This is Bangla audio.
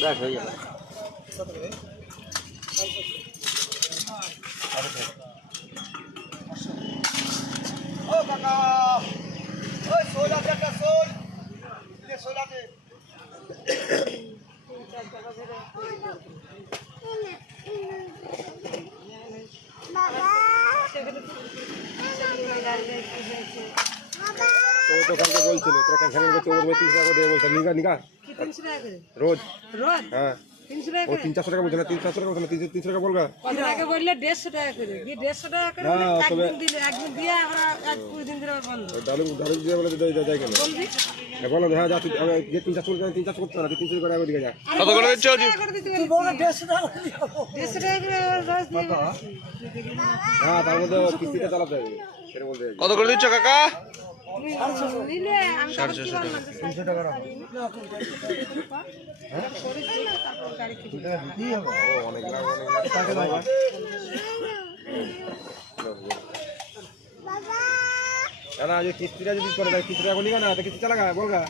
ব্যাস হয়ে গেল। ও কাকা ওই সোলা একটা সোল দে সোলাতে তো কালকে বলছিল তোরা ক্যান্সার করছে ওর 30 টাকা দিয়ে বলছে নিগা নিগা কি 300 টাকা করে রোজ রোজ হ্যাঁ 300 টাকা ও করে 300 টাকা বলছে না 300 টাকা বলছে না 300 টাকা বলগা কত টাকা বললে 150 টাকা করে কি 150 টাকা করে না, তবে- একদিন দিলে একদিন দিয়ে আমরা এক পুরো দিন ধরে বন্ধ ডালু ডালু দিয়ে বলে যায় কেন বলবি বলো হ্যাঁ যা তুই যে 300 চলবে 300 করতে না 300 করে আগে দিকে যা কত করে দিচ্ছ তুই বল 150 টাকা করে রোজ দিয়ে হ্যাঁ তার মধ্যে কিস্তিটা চালাতে হবে সেটা বলতে হবে কত করে দিচ্ছ কাকা? নিলে আমি 650 টাকা। 300 টাকা রাখো গাড়ি কিনে ও অনেক লাভ টাকা দাও না না যে কিস্তিটা যদি করে দেয় কিস্তিটা বলি না তো কিস্তি চালাগা বলগা